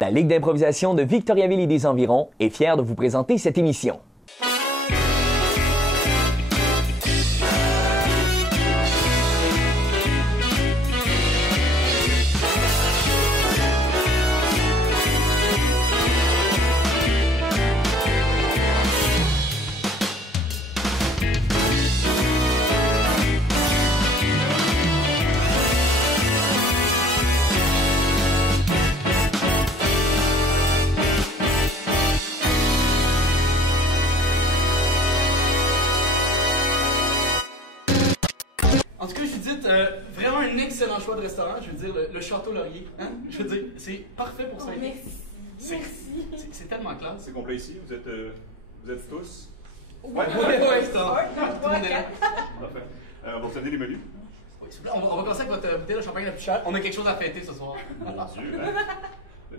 La Ligue d'improvisation de Victoriaville et des environs est fière de vous présenter cette émission. En tout cas, je vous dis, vraiment un excellent choix de restaurant. Je veux dire, le Château Laurier. Hein? Je veux dire, c'est parfait pour ça. Oh, merci. C'est tellement classe. C'est complet ici. Vous êtes tous? Ouais, c'est ça. Tout le monde est là. Parfait. On va vous donner les menus. Oui, s'il vous plaît. On va commencer avec votre bouteille de champagne la plus chère. On a quelque chose à fêter ce soir. Mon Dieu, hein?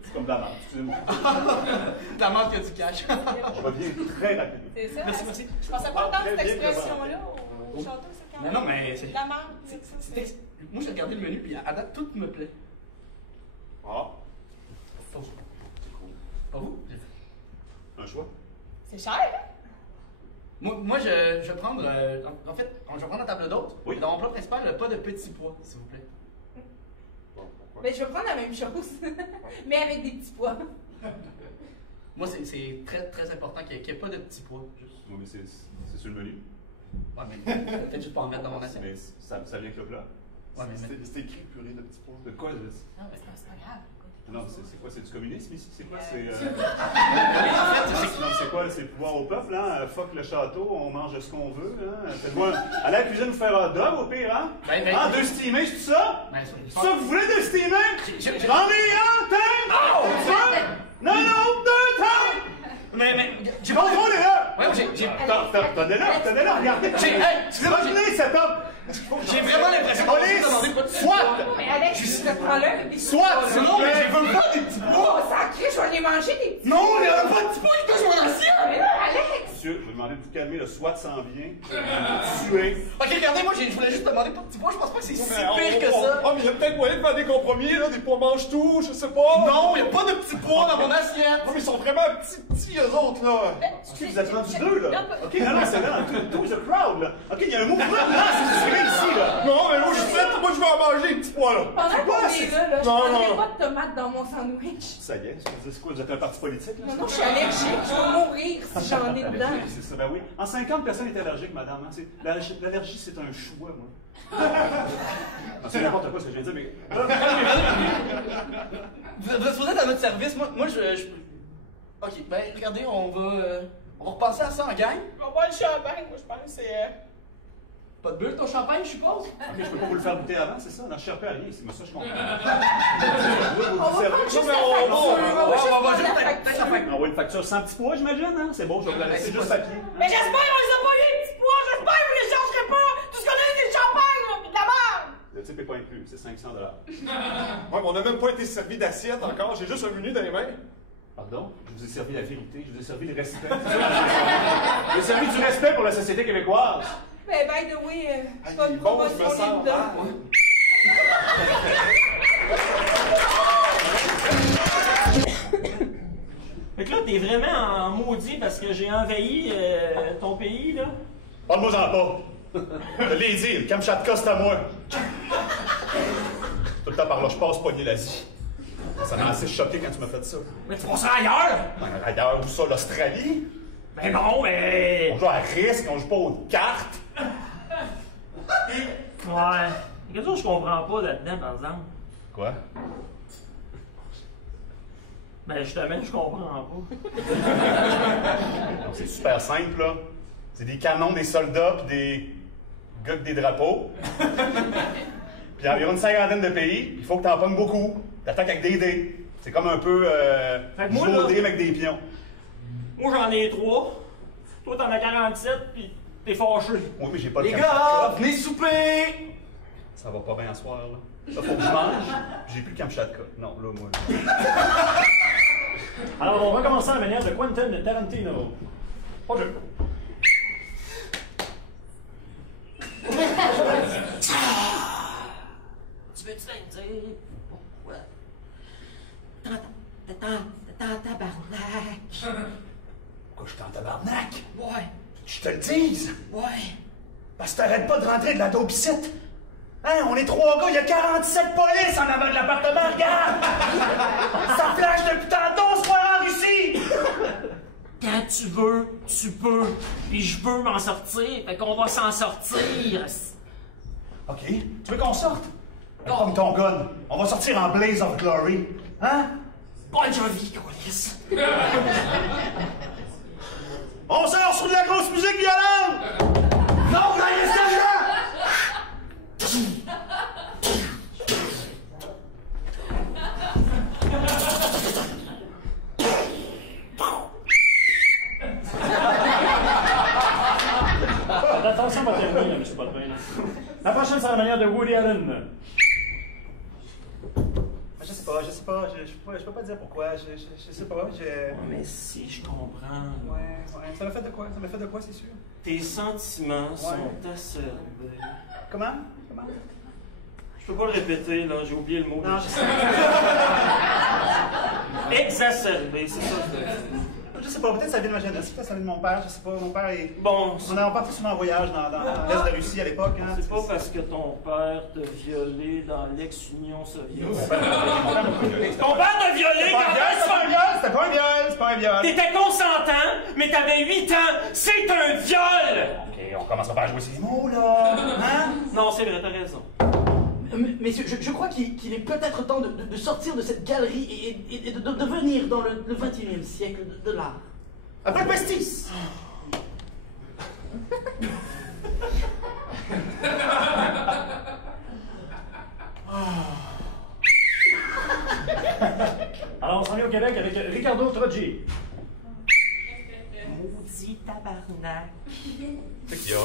C'est comme de la merde, excusez-moi. La marque qui a du cash. Je reviens très rapidement. C'est ça. Merci, merci. Je pensais pas entendre cette expression-là au château, c'est quand même. Non, mais c'est. La marde. Moi, j'ai regardé le menu, puis à date, tout me plaît. Ah, Pas vous? un choix? C'est cher, hein? Moi, je vais prendre. En fait, je vais prendre la table d'hôte. Oui. Dans mon plat principal, pas de petits pois, s'il vous plaît. Bon, pourquoi? Ben, je vais prendre la même chose, mais avec des petits pois. Moi, c'est très, très important qu'il n'y ait pas de petits pois. Juste. Oui, mais c'est sur le menu. Ouais, mais peut-être juste pas en mettre dans mon assiette. Mais ça vient avec le plat. Ouais, mais. C'était écrit purée de petits pois. De quoi, là? Non, mais c'est pas grave. Non, c'est quoi? C'est du communisme ici? C'est quoi? C'est. En fait, c'est Non, c'est quoi? C'est pouvoir au peuple, hein? Fuck le château, on mange ce qu'on veut, hein? Faites-moi. Allez à la cuisine vous faire un dog au pire, hein? Ah, deux steamés, c'est tout ça? Ben, C'est ça que vous voulez, deux steamés? j'ai- J'en ai un, t'es! Ça? Non, deux, temps! mais j'ai Bon, pas. on est là! Ouais, j'ai. Tenez-là, regardez! Excusez-moi, Imaginez cet homme! j'ai vraiment l'impression qu'on va Police! demander pas de Soit! Mais Alex, je te prends là avec des petits Soit! pois, S'il là. vous plaît! Je veux pas des petits Oh, sacré, je vais les manger, des petits Non, il n'y en a pas de petits pois, il touche mon assiette! pois. Mais là, Alex! Monsieur, je vais demander de vous calmer, le SWAT s'en vient. Je vais vous tuer. Ok, regardez, moi, je voulais juste demander pas de petits pois, je pense pas que c'est si pire que ça. Oh, mais il y a peut-être moyen de faire des compromis, là, des pois mange tout, je sais pas. Non, il n'y a pas de petits pois dans mon assiette! Oh, mais ils sont vraiment petits, eux autres, là. Ok, vous êtes rendu deux, là. Ok, non, c'est là, tout the crowd, là. Ok, il y a un mouvement de masse qui se fait ici, là. Non, mais moi, moi, je vais en manger des petits pois, là. Pendant qu'on est là, je Non, prendrai non. pas de tomates dans mon sandwich. Ça y est, c'est quoi, vous êtes un parti politique, là? Non, je suis allergique, je vais mourir si j'en ai dedans. C'est ça, ben oui. En 50, personne n'est allergique, madame. Hein. L'allergie, c'est un choix, moi. C'est n'importe quoi ce que je viens de dire, mais. Vous êtes supposé être à notre service, moi je. Ok, ben regardez, on va repasser à ça en gang. On va boire le champagne, moi je pense que c'est. Pas de bulle ton champagne, je suppose? Ok, je peux pas vous le faire goûter avant, c'est ça? Non, je cherche pas à rien, c'est moi ça, je comprends. On va prendre juste la on facture. va juste peut-être la fin. Ah oui, une facture sans petits pois, j'imagine, hein? C'est bon, je vais vous la laisser juste papier. Mais j'espère qu'on les a pas eu, les petits pois, j'espère que vous les chercherez pas! Tout ce qu'on a, c'est le champagne, là, pis de la merde! Le type est pas inclus, c'est 500 $. Ouais, mais on n'a même pas été servi d'assiette encore, j'ai juste un menu dans les mains. Pardon? Je vous ai servi la vérité, je vous ai servi le respect. Je vous ai servi du respect pour la société québécoise. Ben, by the way, je vais Il est te bon, je me promotionner sens dedans. mal. Fait que là, t'es vraiment en maudit parce que j'ai envahi ton pays, là. Parle-moi-en pas. Je l'ai dit, le Kamchatka, c'est à moi. Tout le temps par là, je passe pogner l'Asie. Ça m'a assez choqué quand tu m'as fait ça. Mais tu penseras ailleurs! Ben, ailleurs, où ça, l'Australie? Ben non, mais... On joue à risque, on joue pas aux cartes. Ouais. Quelque chose que je comprends pas là-dedans, par exemple. Quoi? Ben justement, je comprends pas. Donc, c'est super simple, là. C'est des canons, des soldats, puis des gars avec des drapeaux. Puis environ une cinquantaine de pays. Il faut que t'en pognes beaucoup. T'attaques avec des dés. C'est comme un peu Fait que moi, jouer au là- dé avec des pions. Moi, j'en ai 3. Toi, t'en as 47, pis t'es fâché. Oui, mais j'ai pas de Les Kamchatka. gars, venez souper! Ça va pas bien ce soir, là. Là, faut que je mange. Puis j'ai plus le Kamchatka. Non, là, moi. Alors, on va commencer à la manière de Quentin Tarantino. Pas de jeu. Tu veux-tu me dire pourquoi? T'entends T'es en tabarnak. Pourquoi je suis en tabarnak? Ouais. Je te le dise. Ouais. Parce que t'arrêtes pas de rentrer de la dope ici. Hein, on est 3 gars, il y a 47 polices en avant de l'appartement, regarde! Ça flash depuis tantôt, on se voit en Russie! Quand tu veux, tu peux. Puis je veux m'en sortir. Fait qu'on va s'en sortir. OK, tu veux qu'on sorte? Comme ton gun, on va sortir en Blaze of Glory. Hein? Bonne Jovi, Colis. On sort sur de la grosse musique violente! Non, vous allez rester là! Attention, pas terminé, M. Potvin. La prochaine, c'est à la manière de Woody Allen. Je sais pas, je peux pas dire pourquoi, je sais pas, Mais si, je comprends. Ouais, ça m'a fait de quoi, c'est sûr? Tes sentiments sont acerbés. Comment? Je peux pas le répéter, là, j'ai oublié le mot. Non, je sais Exacerbé, c'est ça. Je sais pas, peut-être ça vient de ma jeunesse, peut-être ça vient de mon père, je sais pas, mon père est... Bon, On est parti souvent en voyage dans l'Est de la Russie à l'époque, hein. c'est pas parce que ton père t'a violé dans l'ex-Union soviétique. Ton père t'a violé C'était pas un viol! T'étais consentant, mais t'avais 8 ans. C'est un viol! Ok, on commence pas à jouer ces mots, là! Hein? Non, c'est vrai, t'as raison. Messieurs, je crois qu'il est peut-être temps de sortir de cette galerie et de venir dans le 21e siècle de l'art. Après le pastis! Alors, on s'en vient au Québec avec Ricardo Troggi. Maudit tabarnak. C'est qu'il y a?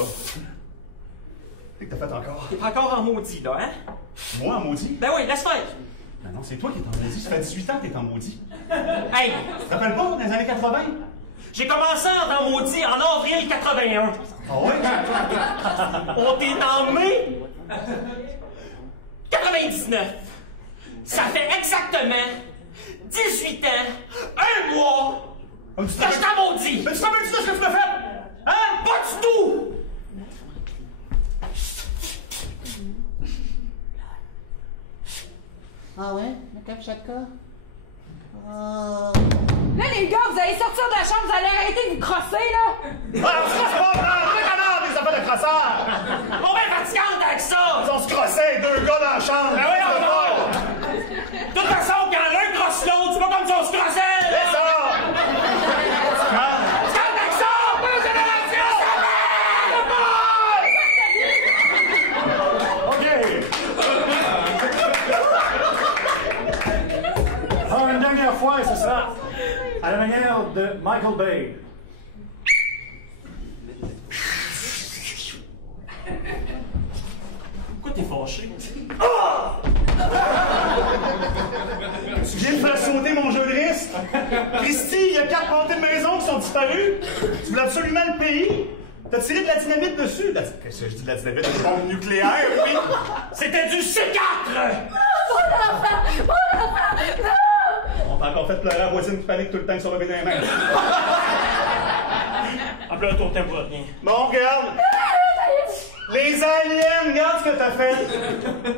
Qu'est-ce que t'as fait encore? T'es encore en maudit, là, hein? Moi, en maudit? Ben oui, laisse faire. Non, c'est toi qui es en maudit. Ça fait 18 ans que t'es en maudit. Hey, Tu te rappelles pas, dans les années 80? j'ai commencé en maudit en avril 81. Ah ouais? On est en mai 99. Ça fait exactement 18 ans, 1 mois que je t'en maudit. Mais tu te rappelles-tu de ce que tu m'as fait? Hein? Pas du tout! Ah ouais? Le Kamchatka? Là, les gars, vous allez sortir de la chambre, vous allez arrêter de vous crosser, là! Ah, ça se passe pas! Regarde, des affaires de crosseurs! On va être fatigante avec ça! On se crossait, 2 gars dans la chambre! Ben oui, on va! De toute façon, quand l'un crosse l'autre, c'est pas comme si on se crossait! C'est ça! Fatigante avec ça! Bonne génération! OK. Alors, une dernière fois, et ce sera à la manière de Michael Bay. Pourquoi t'es fâché? Tu viens de faire sauter mon jeu de risque? Christy, il y a 4 pâtés de maison qui sont disparus. Tu voulais absolument le pays. T'as tiré de la dynamite dessus. Qu'est-ce que je dis de la dynamite? Une bombe nucléaire, oui. C'était du C4! On t'a encore fait pleurer la voisine qui panique tout le temps sur le bébé des mains. En plus, ton temps pour rien. Bon, regarde. Les aliens, regarde ce que t'as fait.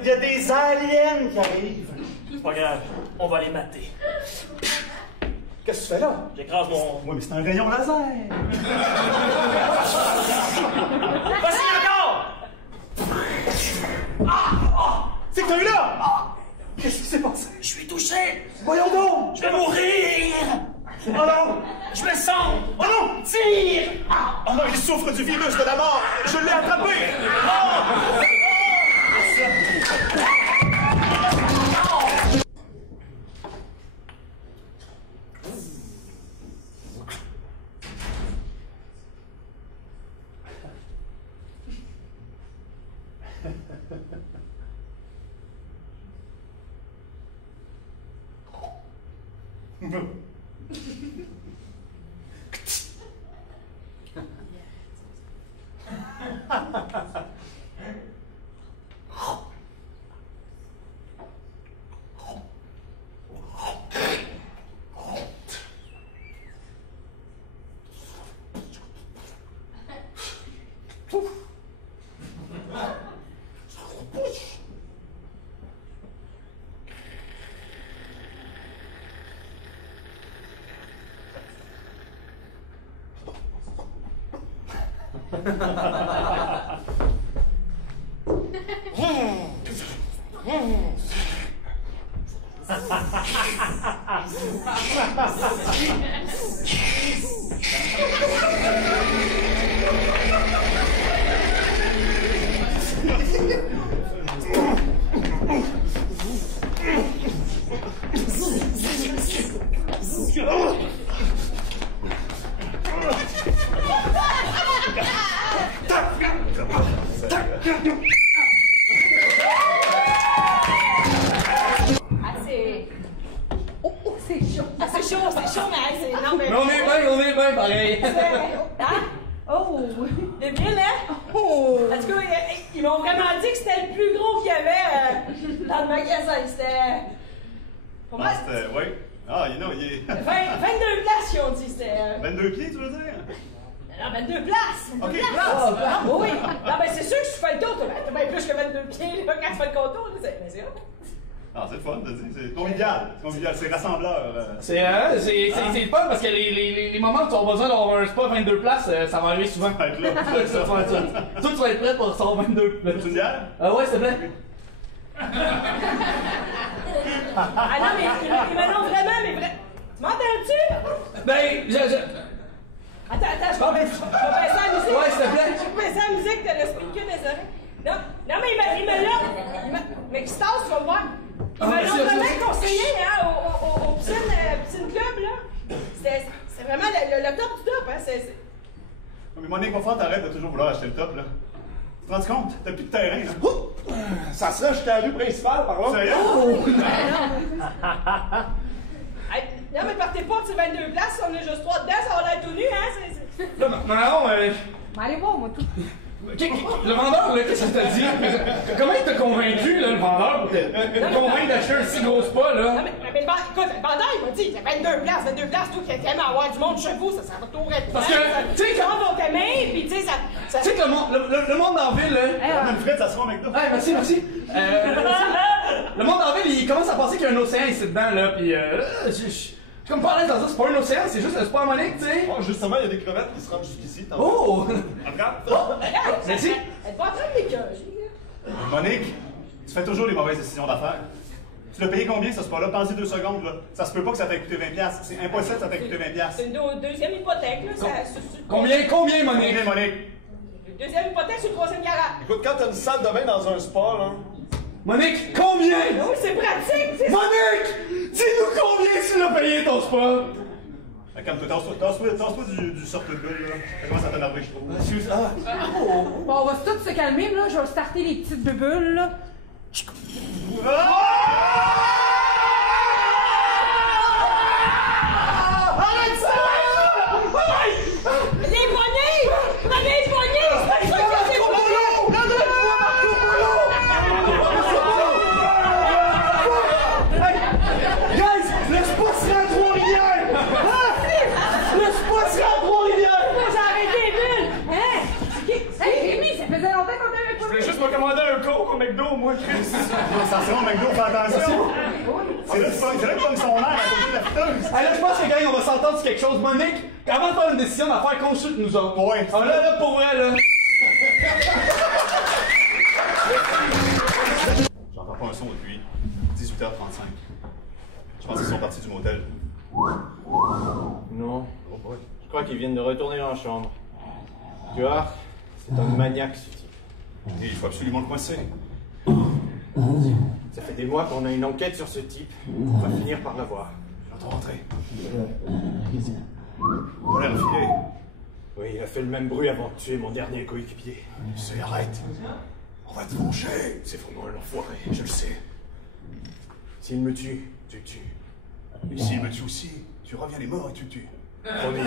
Il y a des aliens qui arrivent. C'est pas grave, on va les mater. Qu'est-ce que tu fais là? J'écrase mon... Oui, mais c'est un rayon laser. Vas-y encore! C'est que t'as eu là? Qu'est-ce qui s'est passé? Je suis touché! Voyons donc! Je vais mourir! Oh non! Je me sens! Oh non! Tire! Oh non, il souffre du virus de la mort! Je l'ai attrapé! C'est chaud, mais c'est... Non, mais... On est bien, pareil. Hein? Oh! Les villes, hein? Oh! En tout cas, ils m'ont vraiment dit que c'était le plus gros qu'il y avait dans le magasin. C'était... Pour moi, c'était... Oui. Ah, you know, il est... 22 places, ils ont dit. C'était... 22 pieds, tu veux dire? Non, 22 places! 22 OK, places! Ah, oui! Non, mais c'est sûr que si tu fais le tour, t'as bien plus que 22 pieds là, quand tu fais le contour. C'est hot. Ah, c'est le fun, c'est convivial. C'est convivial, c'est rassembleur. C'est le fun parce que les moments où tu as besoin d'avoir un spa 22 places, ça va arriver souvent. Ça va être là. Ça va être ça. Toi, tu vas être prêt pour recevoir 22 places. Tu une bière? Ouais, s'il te plaît. Ah non, mais ils m'annoncent vraiment, mais vrai. Tu m'entends-tu? Ben, Attends, je vais baisser la musique. Ouais, s'il te plaît. Je vais baisser la musique, t'as le speaker des oreilles. Non, mais il me l'a. Mais qui se tasse, tu vas voir. Ils me l'ont vraiment conseillé, hein, au piscine club, là. C'est vraiment le top du top, hein. Mais Monique, va falloir t'arrêter de toujours vouloir acheter le top, là. Tu te rends compte? T'as plus de terrain, là. Ça serait, j'étais à la rue principale, par contre. Sérieux? Non, mais partez pas de ces 22 places, on est juste 3 dedans, ça va l'air tout nu, hein. Là, non, Mais allez voir, moi, tout. le vendeur, là, qu'est-ce que t'as dit? Comment il t'a convaincu, là, le vendeur, pour te convaincre d'acheter un si gros spa, là? Non, mais écoute, le vendeur, il m'a dit, il y a 22 places, tout qui aime avoir du monde chez vous, ça va toujours être Parce que, tu sais, les gens vont t'aimer, pis tu sais, ça... Tu sais que le monde dans la ville, là... Même Fred, ça sera au McDo. Ouais, merci. Le monde dans la ville, il commence à penser qu'il y a un océan ici dedans, là, pis je suis comme pas à l'aise dans ça, c'est pas un océan, c'est juste un spa Monique, tu sais. Oh, justement, il y a des crevettes qui se rendent jusqu'ici. Oh! Regarde. Merci. Elle est pas en train de m'écœurer. Monique, tu fais toujours les mauvaises décisions d'affaires. Tu l'as payé combien, ce spa-là? Pensez 2 secondes, là. Ça se peut pas que ça t'ait coûté 20$. C'est impossible que ça t'ait coûté 20$. C'est une deuxième hypothèque, là. Combien, Monique? Combien, Monique? Deuxième hypothèque sur le troisième garage. Écoute, quand t'as une salle de bain dans un spa, là... Monique, combien? Oui, c'est pratique, c'est ça. Monique! Dis-nous combien tu l'as payé ton spa? Calme-toi, tasse-toi du sorte de bulle, là. Ça commence à t'énerver, je trouve. Bon, on va tous se calmer, là. Je vais starter les petites bulles, là. Arrête ça! Les poignées! T'as les poignées! C'est pas ça que c'est pas Guys, le spa sera à Trois-Rivières! Le spa sera à Trois-Rivières! J'ai arrêté les bulles! Hein? Hey, Rémi, ça faisait longtemps qu'on t'avait Je pas voulais juste me commander un coke au McDo, moi, Chris. Ça sera au McDo, fais attention. C'est là que pogne son air à côté de la fiteuse. Allez, je pense que, gang, on va s'entendre sur quelque chose. Monique, avant de faire une décision d'affaires, consulte nous autres. Ouais. Ah, là, pour vrai, là. J'entends pas un son depuis 18h35. Je pense qu'ils sont partis du motel. Non. Je crois qu'ils viennent de retourner dans la chambre. Tu vois, c'est un maniaque, ce type. Et il faut absolument le coincer. Ça fait des mois qu'on a une enquête sur ce type. On va finir par l'avoir. J'entends rentrer. On l'a refilé. Oui, il a fait le même bruit avant de tuer mon dernier coéquipier. C'est arrête. On va te venger. C'est vraiment un enfoiré. Je le sais. S'il me tue, tu tues. Et s'il me tue aussi, tu reviens les morts et tu le tues. Promis.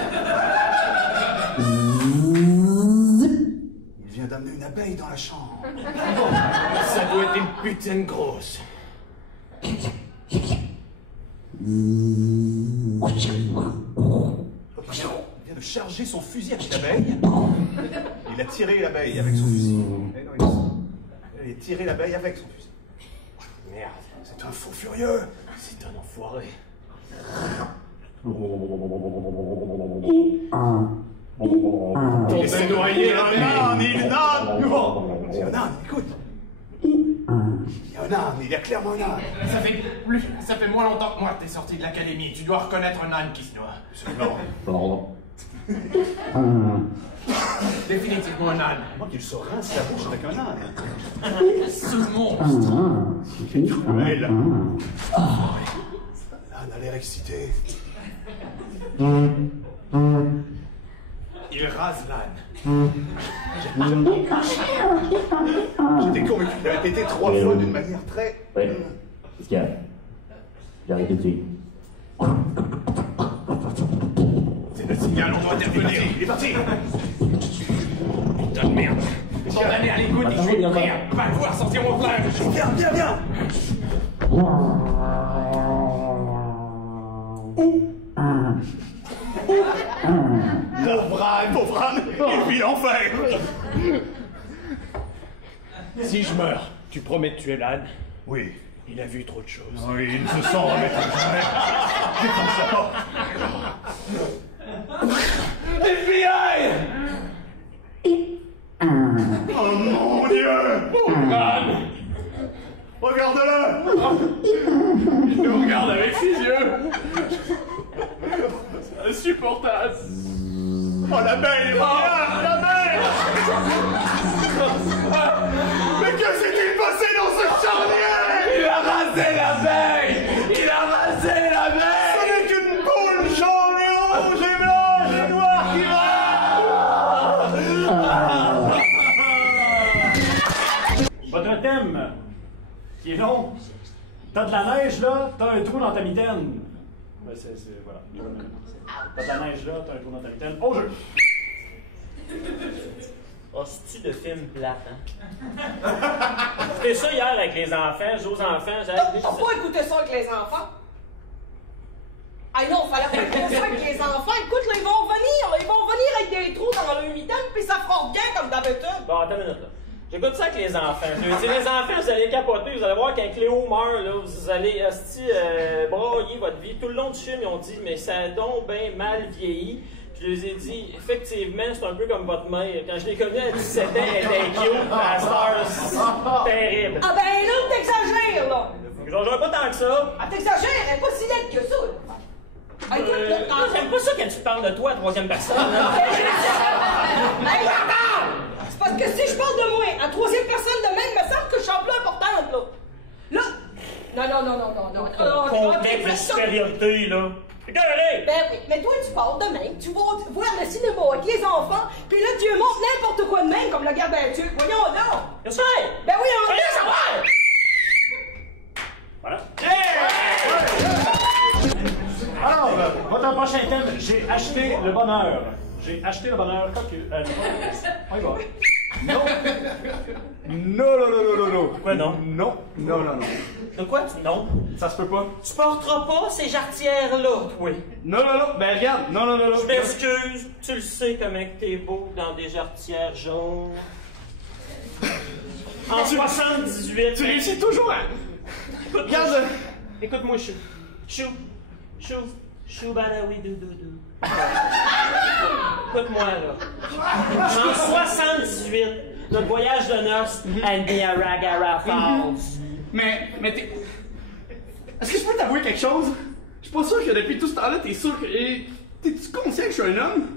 Il vient d'amener une abeille dans la chambre. Ça doit être une putain de grosse. Il vient de charger son fusil avec l'abeille. Il a tiré l'abeille avec son fusil. Il a tiré l'abeille avec son fusil. Merde. C'est un fou furieux. C'est un enfoiré. On s'est noyé un âne, il nage! C'est un âne, écoute! Il y a un âne, il y a clairement un âne! Ça fait moins longtemps que moi que t'es sorti de l'académie. Tu dois reconnaître un âne qui se noie. C'est blanc. Définitivement un âne. Moi qui le saurais, c'est la bouche avec un âne. Ce monstre. C'est cruel. L'âne a l'air excité. Il rase l'âne. J'étais convaincu qu'il avait pété 3 fois d'une manière très... Ouais. Qu'est-ce qu'il y a? J'arrive tout de suite. C'est le signal, on doit intervenir. Il est parti. Putain de merde. Condamné à l'écoute, il joue rien. Va pouvoir sortir mon flingue. Viens. Pauvre âne, il vit l'enfer. Si je meurs, tu promets de tuer l'âne? Oui. Il a vu trop de choses. Oui, il ne se sent remettre jamais. C'est comme ça. FBI! Oh mon Dieu! Pauvre âne! Regarde-le! Il nous regarde avec ses yeux. C'est insupportable. Oh, l'abeille! L'abeille! Mais que s'est-il passé dans ce charnier? Il a rasé l'abeille! Il a rasé l'abeille! Ce n'est qu'une boule jaune et rouge et blanche et noire qui va! Votre thème, qui est long. T'as de la neige là, t'as un trou dans ta mitaine. Ben, voilà. T'as de la neige là, t'as un trou dans ta mitaine. Au jeu! Hostie de film plate, hein? C'était ça hier avec les enfants, jouer aux enfants. T'as pas écouté ça avec les enfants? Ah non, fallait pas écouter ça avec les enfants. Écoute, là, ils vont venir avec des trous dans leur mitaine, puis ça frotte bien comme d'habitude. Bon, attends une minute, là. J'écoute ça avec les enfants. Je dis, les enfants, vous allez capoter, vous allez voir quand Cléo meurt, là, vous allez, broyer votre vie. Tout le long du film, ils ont dit, mais ça a donc bien mal vieilli. Je les ai dit, effectivement, c'est un peu comme votre mère. Quand je l'ai connue à 17 ans, elle était cute, à Star, terrible. Ah ben là, t'exagères, là. J'en pas tant que ça. Ah, t'exagères, elle est pas si laide que ça, là. Ah, écoute, là, j'aime pas ça quand tu parles de toi à troisième personne. Hey, attends! C'est parce que si je parle de moi à troisième personne de même, il me semble que je suis plus importante, là. Là, non. Complexe de supériorité, là. Regardez! Ben oui, mais toi, tu parles de même. Tu vas voir le cinéma avec les enfants, puis là, tu montres n'importe quoi de même, comme le garde à tuer. Voyons là! Je sais! Ben oui, on va savoir! Voilà. Alors, votre prochain thème, j'ai acheté le bonheur. J'ai acheté le bonheur. On y va. Non. Non. Quoi, non? Non. De quoi, non? Ça se peut pas. Tu porteras pas ces jarretières-là, oui. Non. Ben regarde, non. Je m'excuse, tu le sais comment t'es beau dans des jarretières jaunes. En 78. Tu réussis toujours à... Regarde. Écoute-moi, chou, badawi, doudou. Écoute-moi, là. En 78, notre voyage de noces à Niagara Falls. Mais t'es... Est-ce que je peux t'avouer quelque chose? Je suis pas sûr que depuis tout ce temps-là, t'es sûr que... T'es-tu conscient que je suis un homme?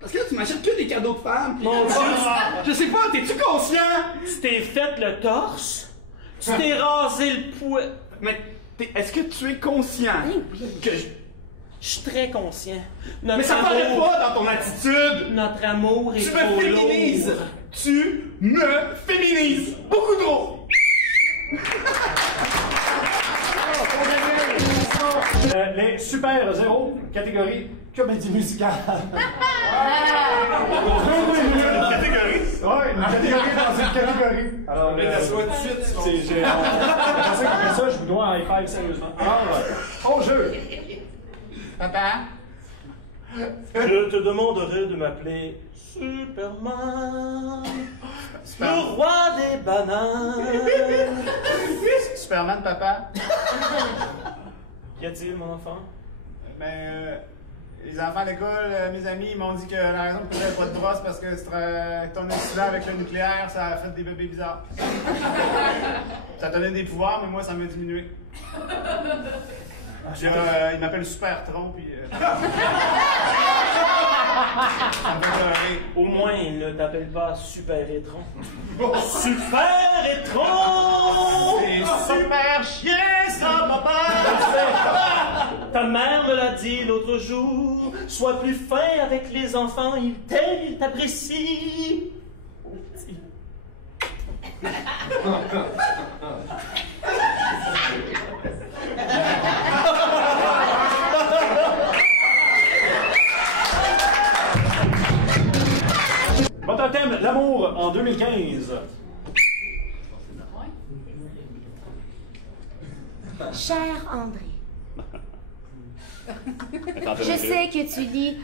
Parce que là, tu m'achètes que des cadeaux de femmes. Mon Dieu! Je sais pas, t'es-tu conscient? Tu t'es fait le torse? Tu t'es rasé le poids? Mais est-ce que tu es conscient que Je suis très conscient. Mais ça paraît pas dans ton attitude! Notre amour est Tu trop me féminises! lourd. Tu me féminises! Beaucoup trop! Les super zéro, catégorie comédie musicale. Catégorie? Ouais, une catégorie dans une catégorie. Alors, Mais t'as soit de suite, j'ai pensé qu'après ça, je vous dois un high five sérieusement. Au jeu! Papa? Je te demanderai de m'appeler Superman, le roi des bananes. Superman, papa? Qu'y a-t-il, mon enfant? Ben, Les enfants à l'école, mes amis, ils m'ont dit que la raison pour laquelle j'avais pas de brosse, parce que ton accident avec le nucléaire, ça a fait des bébés bizarres. Ça donnait des pouvoirs, mais moi, ça m'a diminué. Il m'appelle Super Tron, puis... ça me fait pleurer. Au moins, il ne t'appelle pas Super Étron. Super Étron! C'est super chien, ça, papa! Ta mère me l'a dit l'autre jour. Sois plus fin avec les enfants, ils t'aiment, ils t'apprécient. Votre thème, l'amour en 2015. Cher André, je sais que tu lis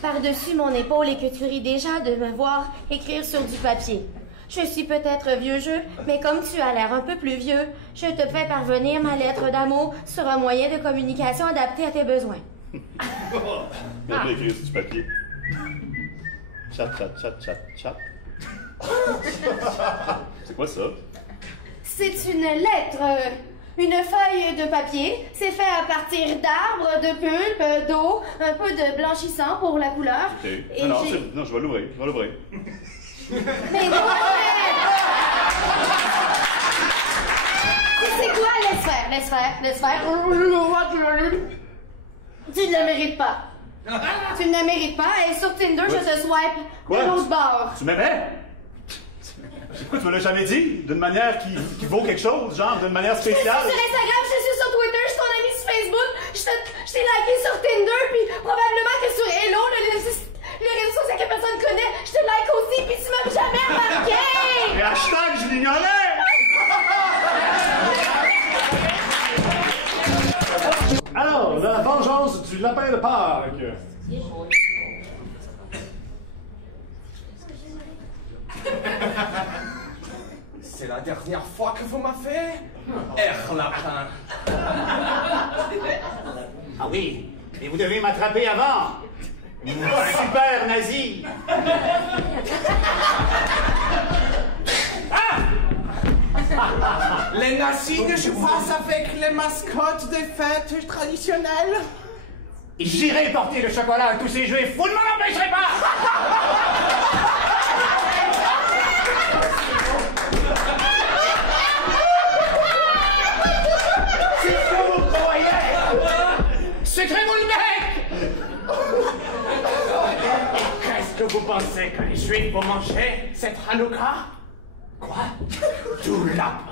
par-dessus mon épaule et que tu ris déjà de me voir écrire sur du papier. Je suis peut-être vieux jeu, mais comme tu as l'air un peu plus vieux, je te fais parvenir ma lettre d'amour sur un moyen de communication adapté à tes besoins. Viens d'écrire sur du papier. Chat. C'est quoi ça? C'est une lettre, une feuille de papier. C'est fait à partir d'arbres, de pulpe, d'eau, un peu de blanchissant pour la couleur. Ok. Et Non, je vais l'ouvrir. Mais non! C'est quoi? Laisse faire. Tu ne le mérites pas. Tu ne le mérites pas, et sur Tinder, je te swipe de l'autre bord. Tu m'aimais? Pourquoi tu me l'as jamais dit? D'une manière qui vaut quelque chose, genre, d'une manière spéciale? Je suis sur Instagram, je suis sur Twitter, je suis ton ami sur Facebook, je t'ai liké sur Tinder, puis probablement que sur Hello, le réseau social que personne connaît, je te like aussi, puis tu m'as jamais remarqué! Et hashtag, je l'ignorais! Alors, la vengeance du lapin de Pâques. C'est la dernière fois que vous m'avez fait lapin. Ah oui, mais vous devez m'attraper avant! Super nazi! Les nazis ne jouent pas avec les mascottes des fêtes traditionnelles. J'irai porter le chocolat à tous ces juifs, vous ne m'en empêcherez pas! C'est ce que vous croyez! C'est très bon le bec! Qu'est-ce que vous pensez que les juifs vont manger cette Hanouka? Quoi? Du lapin!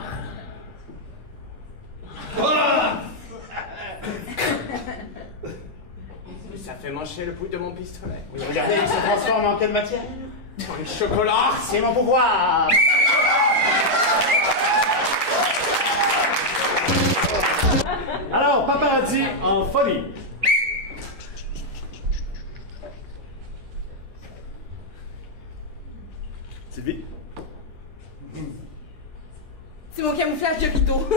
Ça fait mancher le bout de mon pistolet. Vous regardez, il se transforme en quelle matière? En chocolat! C'est mon pouvoir! Alors, paparazzi en folie. Sylvie? C'est mon camouflage de Vito.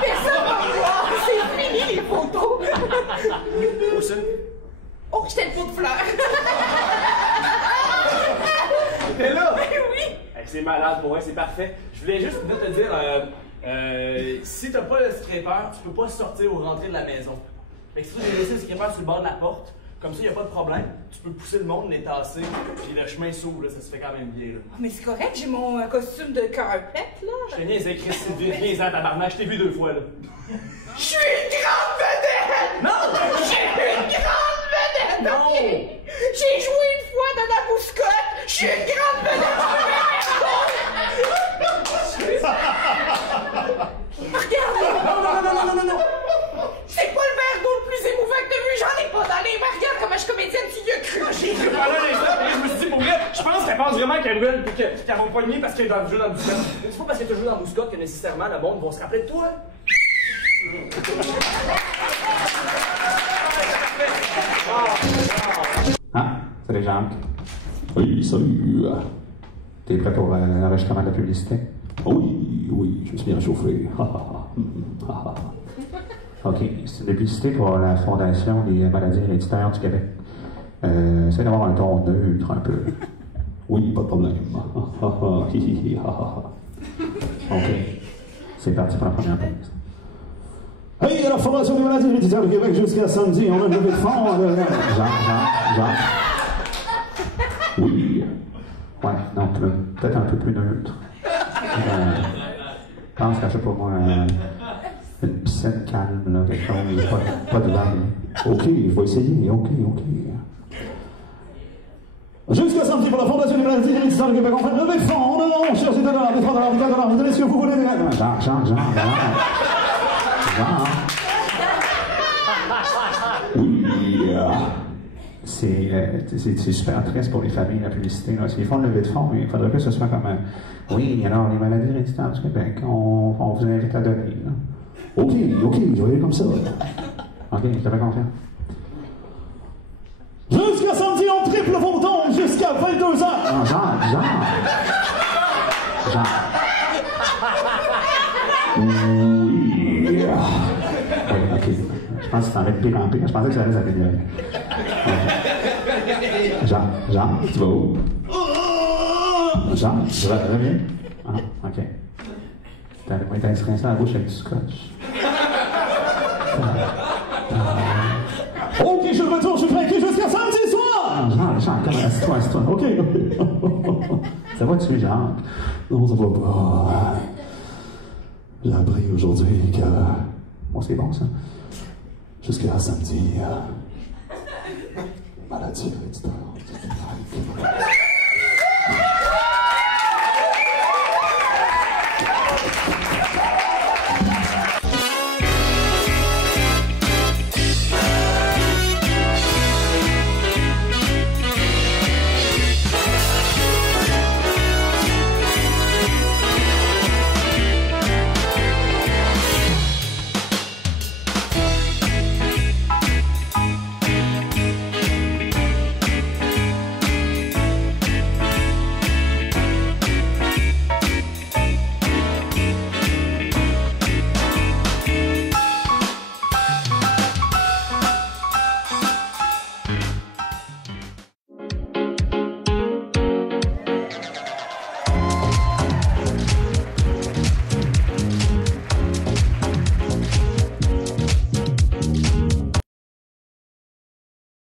Personne va me voir. C'est fini les photos. Où ça? Oh, j'étais le pot de fleurs. T'es là? Oui. C'est malade, pour vrai, c'est parfait. Je voulais juste venir te dire, si t'as pas le scraper, tu peux pas sortir ou rentrer de la maison. Fait que si tu as laissé le scraper sur le bord de la porte, comme ça, y a pas de problème. Tu peux pousser le monde, les tasser, puis le chemin s'ouvre, là, ça se fait quand même bien, là. Mais c'est correct, j'ai mon costume de carpet, là. Je t'ai niaisé, Chris Sylvie, viens-en, tabarnak, je t'ai vu 2 fois, là. Je suis une grande vedette! Non! Je suis une grande vedette! Non! Okay. J'ai joué une fois dans la bouscotte! Je suis une grande vedette! Regarde! Non! C'est pas le verre d'eau le plus émouvant que t'as vu, j'en ai pas dans les mains. Regarde comment je suis comédienne, tu y as cru. Je me suis dit, pour vrai, je pense qu'elle pense vraiment qu'elle brûle puis qu'elle va poigner parce qu'elle est dans le jeu dans le bouscotte. C'est pas parce que tu joues dans le bouscotte que nécessairement le monde va se rappeler de toi. Hein? Salut Jacques. Oui, salut. T'es prêt pour l'enregistrement de la publicité? Oui, je suis bien chauffé. OK. C'est une publicité pour la Fondation des maladies héréditaires du Québec. Essaye d'avoir un ton neutre un peu. Oui, pas de problème. OK. C'est parti pour la première pause. Hey, alors, Fondation des maladies héréditaires du Québec jusqu'à samedi, on a une levée de fonds. Jean. Oui. Ouais, non, peut-être un peu plus neutre. Je pense qu'à chaque fois, moi, une piscine calme, là, quelque chose, pas de vague. OK, il faut essayer, OK. Jusqu'à samedi pour la Fondation des maladies héréditaires du Québec, on fait une levée de fonds, on cherche des dollars, des 3 dollars, des 4 dollars, vous donnez ce que vous voulez. Jean. Oui, c'est super triste pour les familles, la publicité. Là. S'ils font une levée de fonds, il faudrait que ce soit comme oui, alors les maladies héréditaires du Québec, on vous invite à donner. Là. OK, je vais aller comme ça. OK, je te fais confiance. Jusqu'à samedi, on triple vos dons jusqu'à 22h. Non, Jean. Oui. OK. Je pense que ça va être pire en pire. Je pensais que ça allait s'améliorer. Jean, tu vas où? Jean, tu vas revenir? Ah, OK. T'as inscrit ça à la bouche avec du scotch. OK, je retourne, je suis prêt jusqu'à samedi soir! Jean, comme assis-toi. OK. Ça va-tu, Jean? Non, ça va pas. J'ai appris aujourd'hui que... Bon, c'est bon, ça. Jusqu'à samedi, maladie héréditaire.